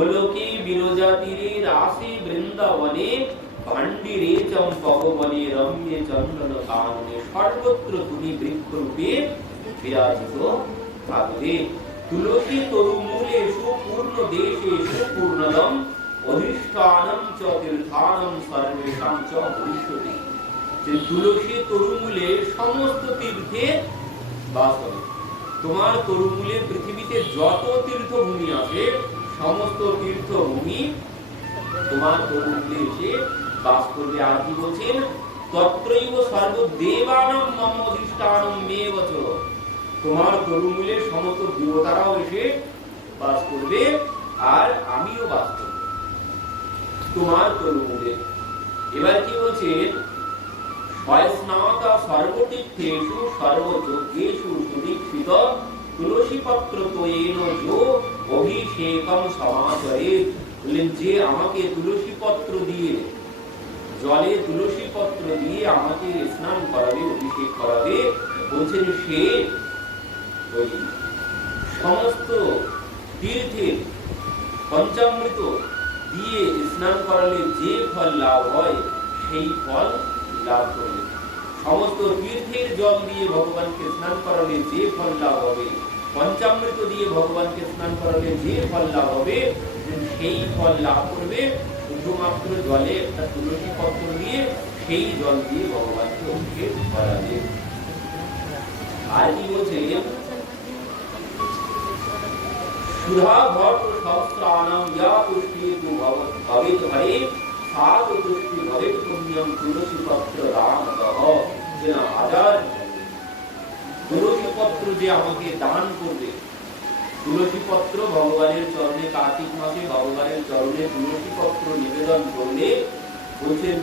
বিরজা তীরে রাসে বৃন্দাবনে ভান্ডিরে চম্পকবনে রম্যে চন্দন কাননে সর্বত্র তুমি বৃক্ষরূপে বিরাজিত থাকবে তুলসী তরুমূলেষু পূর্ণ দেশেষু পূর্ণদম অধিষ্ঠানম চ তীর্থানম সর্বেষাং চ ভবিষ্যতি যে তুলসী তরুমূলে সমস্ত তীর্থে বাস হবে তোমার তরুমূলে পৃথিবীতে যত তীর্থভূমি আছে সমস্ত তীর্থভূমি তোমার বাস করবে। আর কি বলছেন? তত্রৈব মম অধিষ্ঠানম তোমার তরুমূলে সমস্ত দেবতারাও এসে বাস করবে আর আমিও বাস করব। তোমার এবার কি বলছেন? সর্বতীর্থেষু সুদীক্ষিত তুলসী পত্র তোয়েন যো অভিষেকম সমাচরে বললেন, যে আমাকে তুলসী পত্র দিয়ে, জলে তুলসী পত্র দিয়ে আমাকে স্নান করাবে, অভিষেক করাবে, বলছেন, সে সমস্ত তীর্থের পঞ্চামৃত দিয়ে স্নান করালে যে ফল লাভ হয়, সেই ফল লাভ করবে। সমস্ত তীর্থের জল দিয়ে ভগবানকে স্নান করালে যে ফল লাভ হবে পঞ্চামৃত দিয়ে ভগবানকে স্নান করালে যে ফল লাভ হবে সেই ফল লাভ করবে শুধুমাত্র জলে একটা তুলসী পত্র দিয়ে সেই জল দিয়ে ভগবানকে অভিষেক করাবে আর কি বলছে সুধা ভট সহস্রাণম ইয়া পুষ্টি তু ভব- ভবেত হরে সাত পুষ্টি ভবেত পুণ্যম তুলসী পত্র দান দহ যে না, হাজার তুলসী পত্র যে আমাকে দান করবে তুলসী পত্র ভগবানের চরণে, কার্তিক মাসে ভগবানের চরণে তুলসী পত্র নিবেদন করলে বলছেন,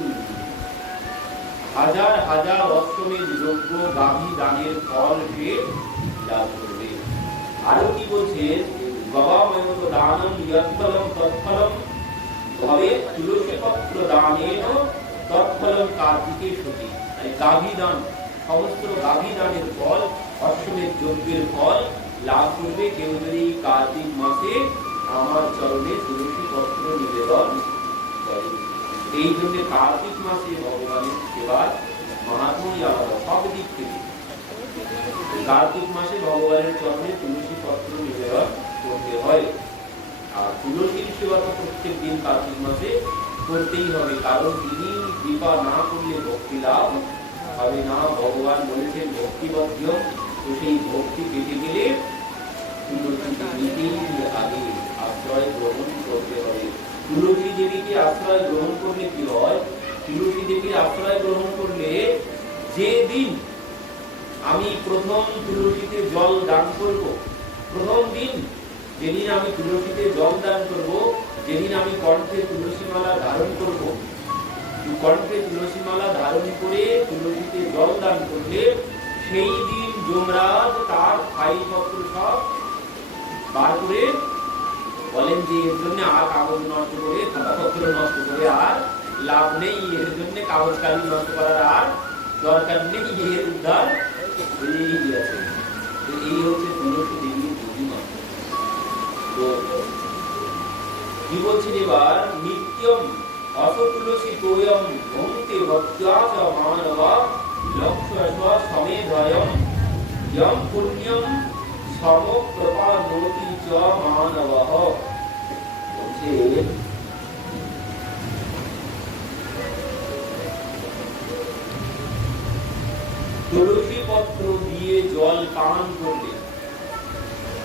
হাজার হাজার অষ্টমের যোগ্য গাভী দানের ফল করবে। আরও কি বলছেন গবাময়ত দানম যৎফলম তৎফলম তবে তুলসী পত্র দানেন তৎফলম কার্তিকে সতী মানে গাভী দান। সমস্ত গাভী দানের ফল অশ্বমের যজ্ঞের ফল লাভ করবে কেউ যদি কার্তিক মাসে আমার চরণে তুলসী পত্র নিবেদন করে। এই জন্য কার্তিক মাসে ভগবানের সেবার মাহাত্মই আলাদা, সব দিক থেকে। কার্তিক মাসে ভগবানের চরণে তুলসী পত্র নিবেদন করতে হয়। আর তুলসীর সেবা তো প্রত্যেক দিন কার্তিক মাসে করতেই হবে, কারণ তিনি কৃপা না করলে ভক্তি লাভ হবে না, ভগবান বলেছেন ভক্তিবদ্ধ, তো সেই ভক্তি পেতে গেলে আগে আশ্রয় গ্রহণ করতে হবে। তুলসী দেবীকে আশ্রয় গ্রহণ করলে কি হয়? তুলসী দেবীর আশ্রয় গ্রহণ করলে যে দিন আমি প্রথম তুলসীতে জল দান করব, প্রথম দিন যেদিন আমি তুলসীতে জল দান করব, যেদিন আমি কণ্ঠে তুলসী মালা ধারণ করব কণ্ঠে তুলসী মালা ধারণ করে তুলসীতে জল দান করলে সেই দিন যমরাজ, তার ফাইল পত্র সব বার করে বলেন যে এর জন্য আর কাগজ নষ্ট করে খাতাপত্র নষ্ট করে আর লাভ নেই, এর জন্য কাগজ কালি নষ্ট করার আর দরকার নেই এর উদ্ধার হয়েই গিয়েছে। এই হচ্ছে তুলসী দেবীর বুদ্ধিমান তো কি বলছেন এবার? নিত্যম অসতুলসী তোয়ম ভঙ্ক্তে ভক্ত্যা চ মানবা লক্ষ্য সমেধয়ম यम पुण्यम সমপ্রপাদোতি চ মানবঃ বলছে তুলসী পত্র দিয়ে জল পান করলে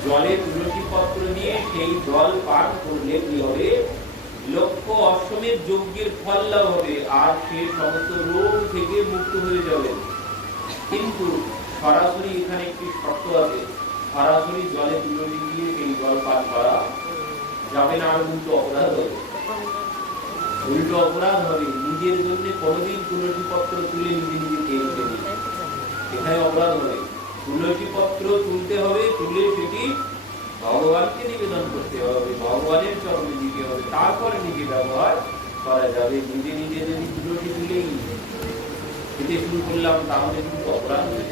জলে তুলসী পত্র দিয়ে সেই জল পান করলে কি হবে লক্ষ অশ্বমের যজ্ঞের ফল লাভ হবে, আর সে সমস্ত রোগ থেকে মুক্ত হয়ে যাবে। কিন্তু সরাসরি এখানে একটি শর্ত আছে। সরাসরি জলে তুলসী দিয়ে সেই জল পান করা যাবে না, আর উল্টো অপরাধ হবে। উল্টো অপরাধ হবে, নিজের জন্য কোনোদিন তুলসী পত্র তুলে নিজে নিজে খেয়ে এখানে অপরাধ হবে। তুলসী পত্র তুলতে হবে, তুলে সেটি ভগবানকে নিবেদন করতে হবে, ভগবানের চরণে দিতে হবে, তারপরে নিজে ব্যবহার করা যাবে। নিজে নিজে যদি তুলসী তুলেই খেতে শুরু করলাম, তাহলে কিন্তু অপরাধ হয়ে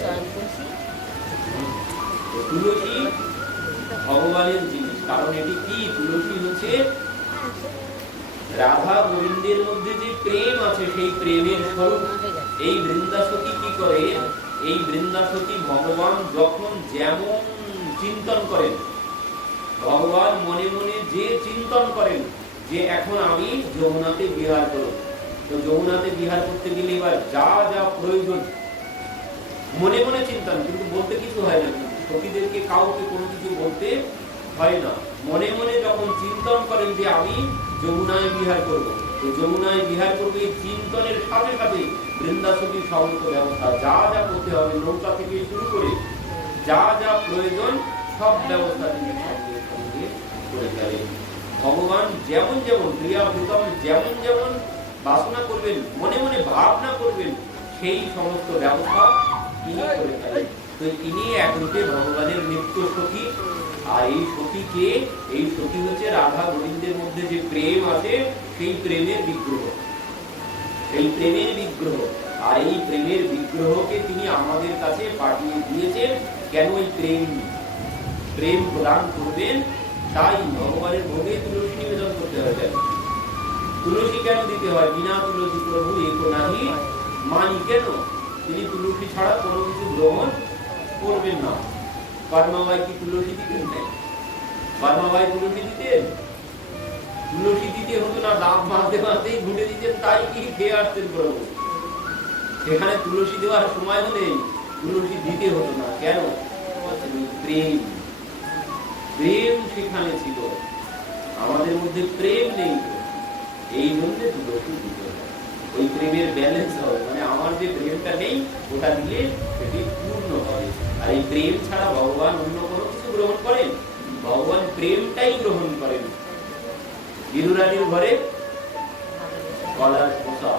তো তুলসী ভগবানের জিনিস, কারণ এটি কি? তুলসী হচ্ছে রাধা গোবিন্দের মধ্যে যে প্রেম আছে, সেই প্রেমের স্বরূপ। এই বৃন্দাসতী কি করে? এই বৃন্দাসতী ভগবান যখন যেমন চিন্তন করেন ভগবান মনে মনে যে চিন্তন করেন যে এখন আমি যমুনাতে বিহার করব। তো যমুনাতে বিহার করতে গেলে এবার যা যা প্রয়োজন, মনে মনে চিন্তন, কিন্তু বলতে কিছু হয় না। সতীদেরকে কাউকে কোনো কিছু বলতে হয় না। মনে মনে যখন চিন্তন করেন যে আমি যমুনায় বিহার করব, তো যমুনায় বিহার করবে এই চিন্তনের সাথে সাথে বৃন্দাসতীর সমস্ত ব্যবস্থা, যা যা করতে হবে, নৌকা থেকে শুরু করে যা যা প্রয়োজন সব ব্যবস্থা সঙ্গে করে যাবেন ভগবান যেমন যেমন ক্রিয়া প্রীতম যেমন যেমন বাসনা করবেন, মনে মনে ভাবনা করবেন, সেই সমস্ত ব্যবস্থা তিনি করে থাকেন। তো তিনি একরূপে ভগবানের নিত্য সখী আর এই সখীকে এই সখী হচ্ছে রাধা গোবিন্দের মধ্যে যে প্রেম আছে, সেই প্রেমের বিগ্রহ। সেই প্রেমের বিগ্রহ। আর এই প্রেমের বিগ্রহকে তিনি আমাদের কাছে পাঠিয়ে দিয়েছেন। কেন এই প্রেম? প্রেম প্রদান করবেন তাই ভগবানের ভোগে তুলসী নিবেদন করতে কেন তুলসী কেন দিতে হয়? বিনা তুলসী প্রভু মানি কেন? তিনি তুলসী ছাড়া কোনো কিছু গ্রহণ করবেন না। কি তুলসী দিতেন? তুলসী দিতেন? তুলসী দিতে হতো না, দাঁত মারতে মারতেই ঘুটে দিতেন, তাই কি খেয়ে আসতেন প্রভু? সেখানে তুলসী দেওয়ার সময় হলে তুলসী দিতে হতো না। কেন? প্রেম। প্রেম সেখানে ছিল। আমাদের মধ্যে প্রেম নেই। এই জন্য তুলসী দিতে ওই প্রেমের ব্যালেন্স হবে মানে আমার যে প্রেমটা নেই, ওটা দিলে সেটি পূর্ণ হবে। আর এই প্রেম ছাড়া ভগবান অন্য কোনো কিছু গ্রহণ করেন? ভগবান প্রেমটাই গ্রহণ করেন। বিদুরানীর ঘরে কলার খোসা।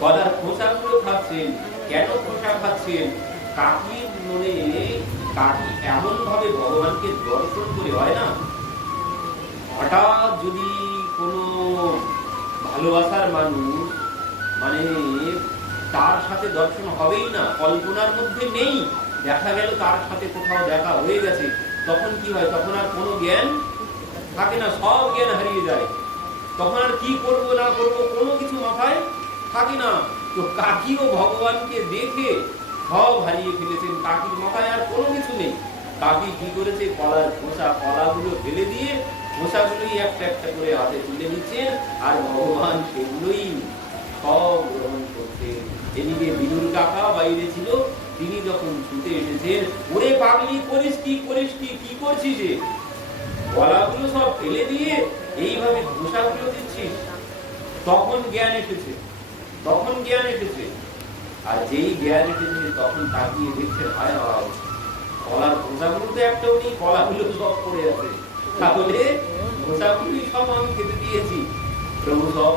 কলার খোসাগুলো খাচ্ছেন। কেন খোসা খাচ্ছেন? কাকির মনে কাকি এমন ভাবে ভগবানকে দর্শন করে হয় না? হঠাৎ যদি কোনো ভালোবাসার মানুষ মানে তার সাথে দর্শন হবেই না, কল্পনার মধ্যে নেই, দেখা গেল তার সাথে কোথাও দেখা হয়ে গেছে, তখন কি হয়? তখন আর কোনো জ্ঞান থাকে না, সব জ্ঞান হারিয়ে যায়। তখন আর কি করব, না করব, কোনো কিছু মাথায় থাকে না। তো কাকিও ভগবানকে দেখে সব হারিয়ে ফেলেছেন কাকির মাথায় আর কোনো কিছু নেই। কাকি কি করেছে? কলার খোসা, কলাগুলো ফেলে দিয়ে খোসাগুলোই একটা একটা করে হাতে তুলে নিচ্ছেন আর ভগবান সেগুলোই সব গ্রহণ করছেন। এদিকে বিদুর কাকা বাইরে ছিল, তিনি যখন ছুটে এসেছেন, ওরে পাগলি, করিস কি করিস কি কি করছিস কলাগুলো সব ফেলে দিয়ে এইভাবে খোসাগুলো দিচ্ছিস। তখন জ্ঞান এসেছে, তখন জ্ঞান এসেছে। আর যেই জ্ঞান এসেছে তখন তাকিয়ে দেখছে হায় কলার খোসাগুলো তো একটাও নেই কলাগুলো সব পড়ে আছে। তাহলে খোসাগুলোই সব আমি খেতে দিয়েছি। প্রভু সব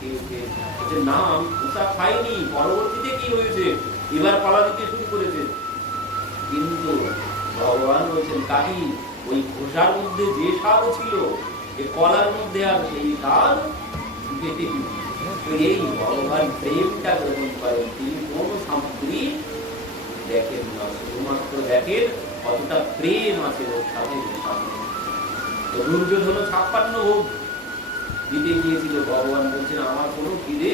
খেয়েছে না, আমি খাইনি, পরবর্তীতে কি হয়েছে? এবার কলা দিতে শুরু করেছে। কিন্তু ভগবান বলছেন, কাকি, ওই খোসার মধ্যে যে স্বাদ ছিল এই কলার মধ্যে আর সেই স্বাদ এই ভগবান প্রেমটা গ্রহণ করেন। তিনি কোন সামগ্রী দেখেন না, শুধুমাত্র দেখেন কতটা প্রেম আছে দুর্যোধন ছাপ্পান্ন ভোগ দিতে গিয়েছিল, ভগবান বলছেন, আমার কোনো খিদে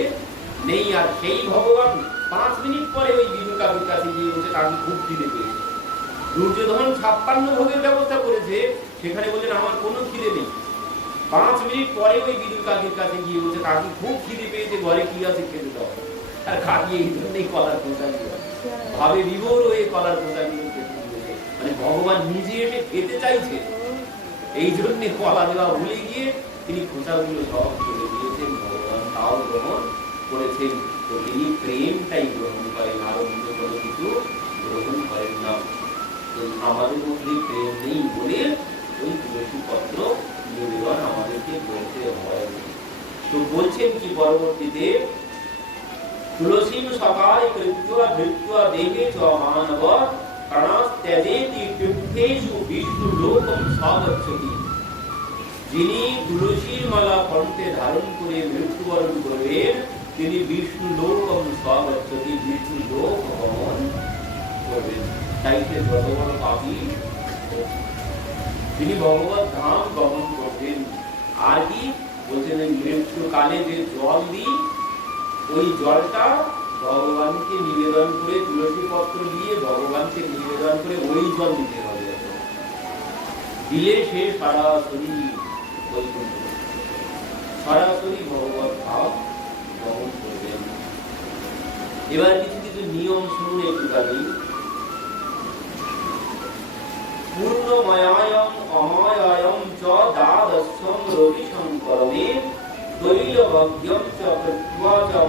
নেই, আর সেই ভগবান পাঁচ মিনিট পরে ওই বিদুর কাকুর কাছে গিয়ে বলছে কাকু খুব খিদে পেয়েছে। দুর্যোধন ছাপ্পান্ন ভোগের ব্যবস্থা করেছে, সেখানে বলছেন আমার কোনো খিদে নেই। পাঁচ মিনিট পরে ওই বিদুর কাকির কাছে গিয়ে বলছে, কাকি, খুব খিদে পেয়েছে ঘরে কি আছে খেতে দাও। আর কাকি এই জন্যই কলার খোসা ভাবে বিভোর হয়ে কলার খোসা মানে ভগবান নিজে এসে খেতে চাইছে। এই জন্য কলা দেওয়া ভুলে গিয়ে তিনি খোসাগুলো সব ফেলে দিয়েছেন, ভগবান তাও গ্রহণ করেছেন। তো তিনি প্রেমটাই গ্রহণ করেন, আর অন্য কোনো কিছু গ্রহণ করেন না। তো আমাদের মধ্যে প্রেম নেই বলে ওই তুলসী পত্র নিবেদন আমাদেরকে করতে হয় তো বলছেন কি পরবর্তীতে তুলসীম সকালে কৃত্বা ধৃত্বা দেহে চ মানব প্রাণাস ত্যাজেতি তীর্থেষু বিষ্ণু লোকম সগচ্ছতি যিনি তুলসীর মালা কণ্ঠে ধারণ করে মৃত্যুবরণ করবেন তিনি বিষ্ণু লোকম সগচ্ছতি বিষ্ণু লোক গমন করবেন চাইতে যত বড় পাপি হোক। তিনি ভগবত ধাম গমন করবেন আর কি বলছে ডালে যে জল দিই, ওই জলটা ভগবানকে নিবেদন করে তুলসী পত্র দিয়ে ভগবানকে নিবেদন করে ওই জল দিতে হবে। দিলে সে সরাসরি সরাসরি ভগবত ভাব গ্রহণ করবেন। এবার কিছু কিছু নিয়ম শুনুন একটুখানি।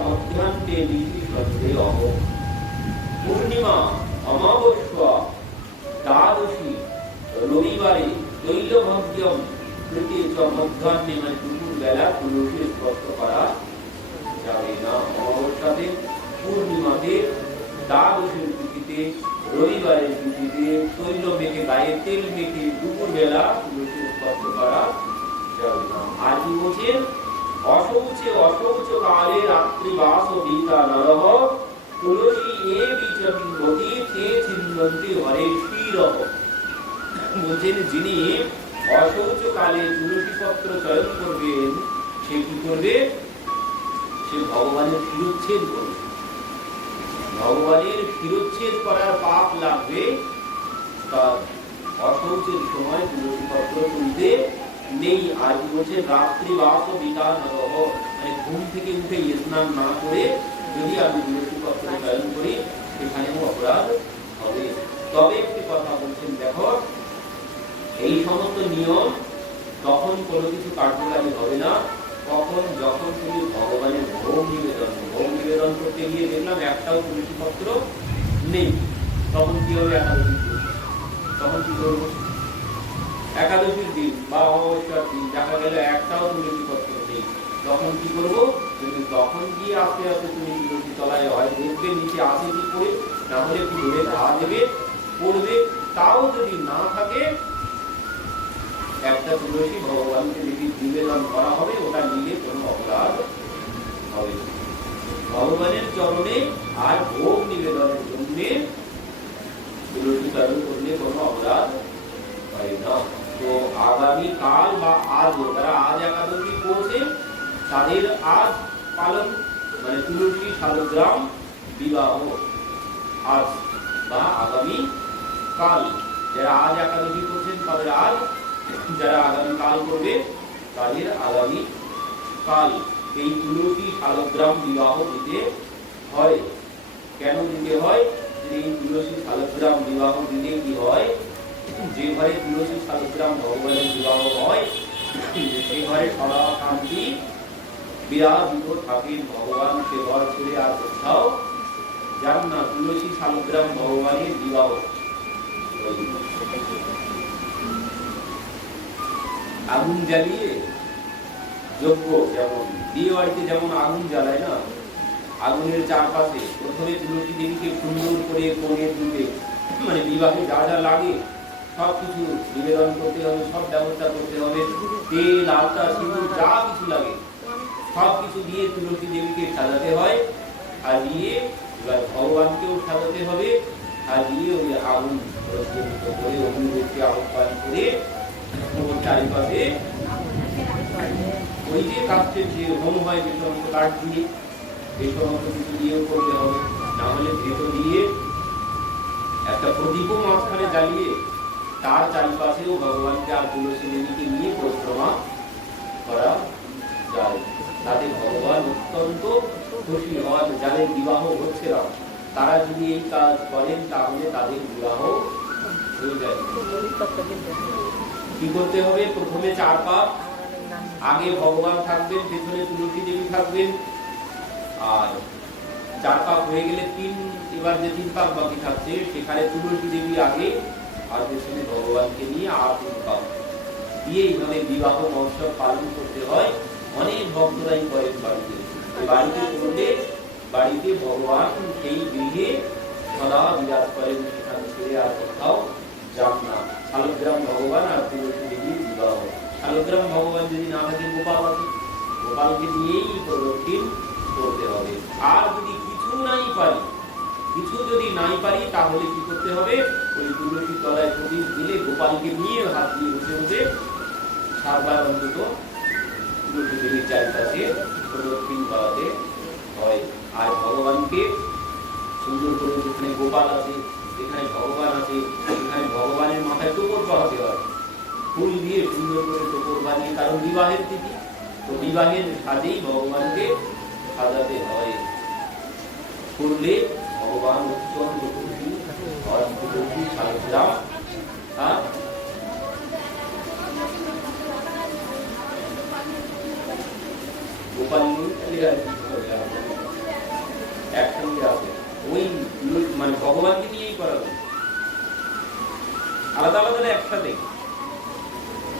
মধ্যান্তে রবিবারে তৈলভগ্যম কৃতে চ মধ্যাহ্নে মানে দুপুর বেলা তুলসী স্পর্শ করা যাবে না। অমাবস্যাতে, পূর্ণিমাতে, দ্বাদশীর তিথিতে রবিবারের তিথিতে তৈল মেখে গায়ে তেল মেখে দুপুর বেলা তুলসী স্পর্শ করা বলছেন অশৌচে অশৌচ কালে রাত্রি বাস বিতা নরহ। তুলসী এ তে হরে বলছেন, যিনি অশৌচ কালে তুলসী পত্র চয়ন করবেন, সে কি করবে? সে ভগবানের শিরোচ্ছেদ করবে। ভগবানের শিরোচ্ছেদ করার পাপ লাগবে তার অশৌচের সময় তুলসী পত্র তুলতে নেই। আর কি বলছে, রাত্রি বাস বিকাল নরহ মানে ঘুম থেকে উঠে স্নান না করে যদি আমি তুলসী পত্র চয়ন করি, সেখানেও অপরাধ হবে। তবে একটি কথা বলছেন, দেখো, এই সমস্ত নিয়ম তখন কোনো কিছু কার্যকারী হবে না। কখন যখন তুমি ভগবানের ভোগ নিবেদন ভোগ নিবেদন করতে গিয়ে দেখলাম একটাও তুলসী পত্র নেই। তখন কি হবে একাদশী তখন কি করব? একাদশীর দিন বা অমাবস্যার দিন, দেখা গেল একটাও তুলসী পত্র নেই। তখন কি করব? কিন্তু তখন গিয়ে আস্তে আস্তে তুমি তুলসী তলায় হয়, দেখবে নিচে আসে কি করে? না হলে একটু ধরে ধা দেবে, পড়বে? তাও যদি না থাকে একটা তুলসী ভগবানকে যদি নিবেদন করা হবে, ওটা নিলে কোনো অপরাধ হবে ভগবানের চরণে আর ভোগ নিবেদনের জন্য তুলসী চরণ করলে কোনো অপরাধ হয় না। তো আগামী কাল বা আজ যারা আজ একাদশী করছে, তাদের আজ পালন মানে তুলসী শালগ্রাম বিবাহ আজ বা আগামী কাল। যারা আজ একাদশী করছেন, তাদের আজ যারা আগামী কাল করবে, তাদের আগামী কাল এই তুলসী শালগ্রাম বিবাহ দিতে হয়। কেন দিতে হয়? এই তুলসী শালগ্রাম বিবাহ দিলে কি হয়? যে ঘরে তুলসী শালগ্রাম ভগবানের বিবাহ হয়, সে ঘরে সদা শান্তি, বিরাজিত ভগবান, সে ঘর ছেড়ে আর কোথাও যান না। তুলসী শালগ্রাম ভগবানের বিবাহ। আগুন জ্বালিয়ে যজ্ঞ যেমন বিয়ে বাড়িতে যেমন আগুন জ্বালায় না, আগুনের চারপাশে প্রথমে তুলসী দেবীকে সুন্দর করে কোণে তুলে মানে বিবাহে যা যা লাগে সব কিছু নিবেদন করতে হবে, সব ব্যবস্থা করতে হবে, তেল, আলতা, সিঁদুর, যা কিছু লাগে, সব কিছু দিয়ে তুলসী দেবীকে সাজাতে হয়, সাজিয়ে এবার ভগবানকেও সাজাতে হবে, সাজিয়ে ওই আগুন করে অগ্নিদেবকে আহ্বান করে ওর চারিপাশে। ওই যে কাষ্ঠের যে হোম হয় যে সমস্ত কাঠ দিয়ে এই সমস্ত কিছু দিয়েও করতে হবে, না ভেতর দিয়ে একটা প্রদীপও মাঝখানে জ্বালিয়ে তার চারিপাশেও ভগবানকে আর তুলসী দেবীকে নিয়ে পরিক্রমা করা যায়। তাতে ভগবান অত্যন্ত খুশি হওয়ার যাদের বিবাহ হচ্ছে না, তারা যদি এই কাজ করেন তাহলে তাদের বিবাহ হয়ে যাবে কি করতে হবে? প্রথমে চার পাপ আগে ভগবান থাকবেন, পেছনে তুলসী দেবী থাকবেন। আর চার পাক হয়ে গেলে তিন, এবার যে তিন পাক বাকি থাকছে, সেখানে তুলসী দেবী আগে আর পেছনে ভগবানকে নিয়ে আর তিন পাক দিয়ে এইভাবে বিবাহ মহোৎসব পালন করতে হয়। অনেক ভক্তরাই করেন বাড়িতে। বাড়িতে করলে বাড়িতে ভগবান সেই গৃহে সদা বিরাজ করেন। সেখানে ছেড়ে আর কোথাও যান না। শালগ্রাম ভগবান আর তুলসী দেবীর বিবাহ। শালগ্রাম ভগবান যদি না থাকে, গোপাল আছে? গোপালকে নিয়েই প্রদক্ষিণ করতে হবে। আর যদি কিছু নাই পারি, কিছু যদি নাই পারি, তাহলে কি করতে হবে? ওই তুলসী তলায় প্রদীপ দিলে গোপালকে নিয়ে হাত দিয়ে বসে বসে সাতবার অন্তত তুলসী দেবীর চারিপাশে প্রদক্ষিণ করাতে হয়। আর ভগবানকে সুন্দর করে যেখানে গোপাল আছে, যেখানে ভগবান আছে ফুল দিয়ে সুন্দর করে টোপর বানিয়ে কারণ বিবাহের তিথি, তো বিবাহের সাজেই ভগবানকে সাজাতে হয়। করলে ভগবান অত্যন্ত খুশি করে? একসঙ্গে আছে। ওই মানে ভগবানকে করাবে আলাদা আলাদা একসাথে।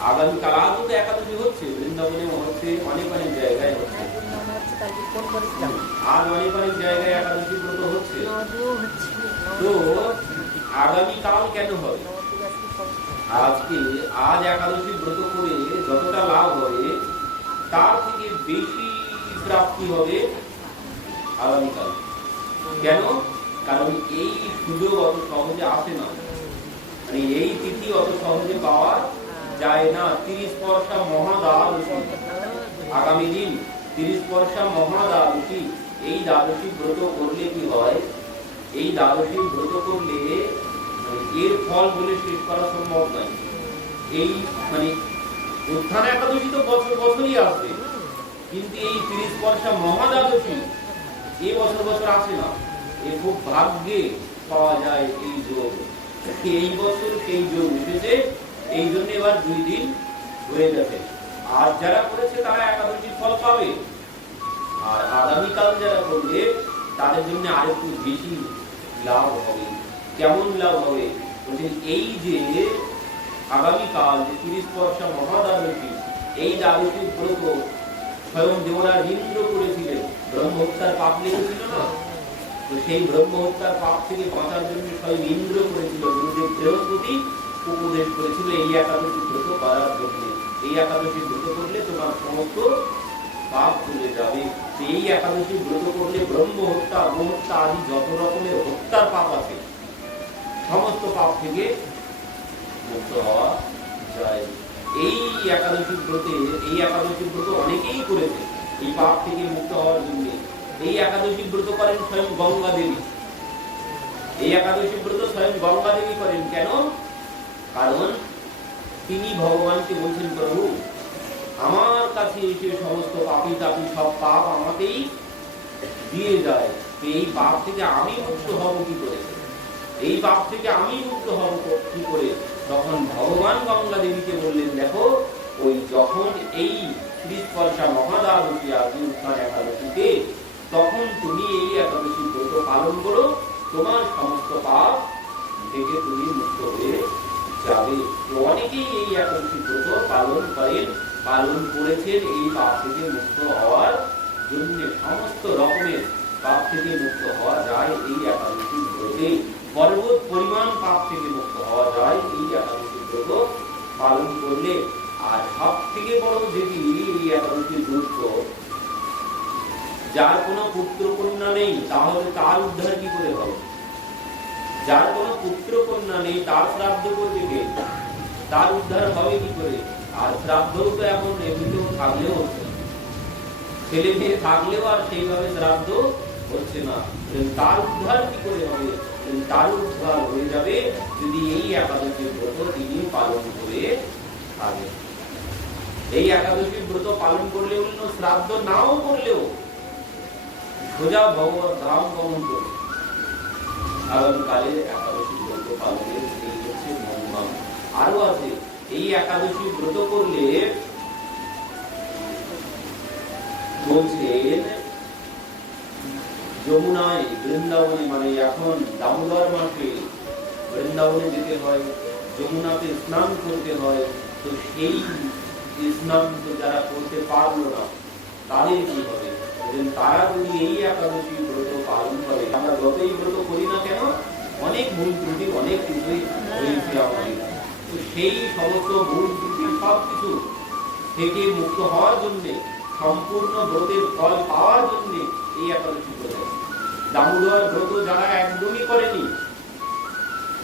আগামীকাল আজও তো একাদশী হচ্ছে, বৃন্দাবনে হচ্ছে, অনেক অনেক জায়গায় হচ্ছে। আজ অনেক অনেক জায়গায় একাদশী ব্রত হচ্ছে। তো আগামীকাল কেন হবে? আজকে, আজ একাদশী ব্রত করে যতটা লাভ হবে, তার থেকে বেশি প্রাপ্তি হবে আগামীকাল কেন? কারণ এই সুযোগ অত সহজে আসে না। মানে এই তিথি অত সহজে পাওয়া যায় না, তিরিশ পয়সা মহাদ্বাদশী আগামী দিন তিরিশ পয়সা মহাদ্বাদশী এই দ্বাদশী ব্রত করলে কি হয়? এই দ্বাদশী ব্রত করলে মানে এর ফল বলে শেষ করা সম্ভব নয়। এই মানে উত্থান একাদশী তো বছর বছরই আসবে। কিন্তু এই তিরিশ পয়সা মহাদ্বাদশী, এ বছর বছর আসে না। এ খুব ভাগ্যে পাওয়া যায় এই যোগ। এই বছর সেই যোগ এসেছে এই জন্য এবার দুই দিন হয়ে গেছে। আর যারা করেছে তারা একাদশীর ফল পাবে। আর আগামীকাল যারা করবে, তাদের জন্য আরেকটু বেশি লাভ হবে। কেমন লাভ হবে? বলছেন, এই যে আগামীকাল যে তিরিশ পয়সা মহাদাদশী এই দ্বাদশী ব্রত স্বয়ং দেবরাজ ইন্দ্র করেছিলেন। ব্রহ্ম হত্যার পাপ লেগেছিল না? তো সেই ব্রহ্ম হত্যার পাপ থেকে বাঁচার জন্য স্বয়ং ইন্দ্র করেছিল। গুরুদেব বৃহস্পতি উপদেশ করেছিল এই একাদশী ব্রত করার জন্য এই একাদশী ব্রত করলে তোমার সমস্ত পাপ চলে যাবে। এই একাদশী ব্রত করলে ব্রহ্ম হত্যা হত্যা আদি যত রকমের হত্যার পাপ আছে, সমস্ত পাপ থেকে মুক্ত হওয়া যায়। এই একাদশী ব্রতে এই একাদশী ব্রত অনেকেই করেছে, এই পাপ থেকে মুক্ত হওয়ার জন্য। এই একাদশী ব্রত করেন স্বয়ং গঙ্গা দেবী। এই একাদশী ব্রত স্বয়ং গঙ্গা দেবী করেন। কেন? কারণ তিনি ভগবানকে বলছেন, প্রভু, আমার কাছে এসে সমস্ত পাপি তাপি সব পাপ আমাকেই দিয়ে যায়। এই পাপ থেকে আমি মুক্ত হব কি করে? এই পাপ থেকে আমি মুক্ত হব কি করে? তখন ভগবান গঙ্গা দেবীকে বললেন, দেখো, ওই যখন এই পয়সা মহাদাদশী আদি উত্থান একাদশীতে, তখন তুমি এই একাদশী ব্রত পালন করো। তোমার সমস্ত পাপ থেকে তুমি মুক্ত হয়ে যাবে। অনেকেই এই পালন করেন, পালন করেছেন, এই পাপ থেকে মুক্ত হওয়ার জন্য সমস্ত রকমের পাপ থেকে মুক্ত হওয়া যায় এই একাদশী ব্রতে। পর্বত পরিমাণ পাপ থেকে মুক্ত হওয়া যায় এই একাদশী ব্রত পালন করলে। আর সব থেকে বড় যেটি এই একাদশী গুরুত্ব যার কোনো পুত্র কন্যা নেই, তাহলে তার উদ্ধার কি করে হবে? যার কোনো পুত্র কন্যা নেই, তার শ্রাদ্ধ করবে কে? তার উদ্ধার হবে কি করে? আর শ্রাদ্ধও তো এখন এমনিতেও থাকলেও। ছেলে মেয়ে থাকলেও আর সেইভাবে শ্রাদ্ধ হচ্ছে না। তার উদ্ধার কি করে হবে? তার উদ্ধার হয়ে যাবে যদি এই একাদশী ব্রত তিনি পালন করে থাকেন। এই একাদশী ব্রত পালন করলে অন্য শ্রাদ্ধ নাও করলেও সোজা ভগবত ধাম গমন করবে। আগামীকালে একাদশী ব্রত পালনের হচ্ছে মহিমা আরও আছে, এই একাদশী ব্রত করলে বলছেন, যমুনায় বৃন্দাবনে মানে এখন দামোদর মাসে বৃন্দাবনে যেতে হয়, যমুনাতে স্নান করতে হয়, তো সেই স্নান যারা করতে পারল না, তাদের কি হবে? তারা যদি এই একাদশী ব্রত পালন করে, আমরা যতই ব্রত করি না অনেক ভুল ত্রুটি, অনেক কিছুই তো সেই সমস্ত ভুল ত্রুটি সব কিছু থেকে মুক্ত হওয়ার জন্যে, সম্পূর্ণ ব্রতের ফল পাওয়ার জন্যে এই একাদশী ব্রত দামোদর ব্রত যারা একদমই করেনি,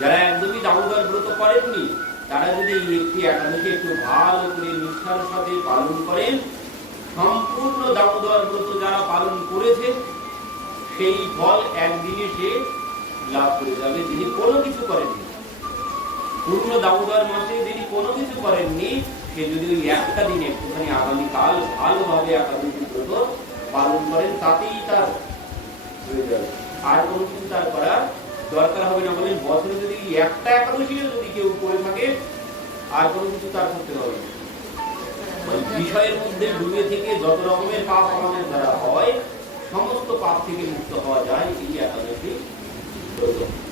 যারা একদমই দামোদর ব্রত করেননি, তারা যদি এই একটি একাদশী একটু ভালো করে নিষ্ঠার সাথে পালন করেন, সম্পূর্ণ দামোদর ব্রত যারা পালন করেছে, সেই ফল একদিনে সে লাভ করে যাবে, যিনি কোনো কিছু করেননি পূর্ণ দামোদর মাসে যিনি কোনো কিছু করেননি, সে যদি ওই একটা দিনে একটুখানি আগামীকাল ভালোভাবে একাদশী ব্রত পালন করেন, তাতেই তার হয়ে যাবে আর কোনো কিছু তার করার দরকার হবে না বলেন, বছরে যদি একটা একাদশীও যদি কেউ করে থাকে, আর কোনো কিছু তার করতে হবে। বিষয়ের মধ্যে ডুবে থেকে যত রকমের পাপ আমাদের দ্বারা হয়, সমস্ত পাপ থেকে মুক্ত হওয়া যায় এই একাদশী 各种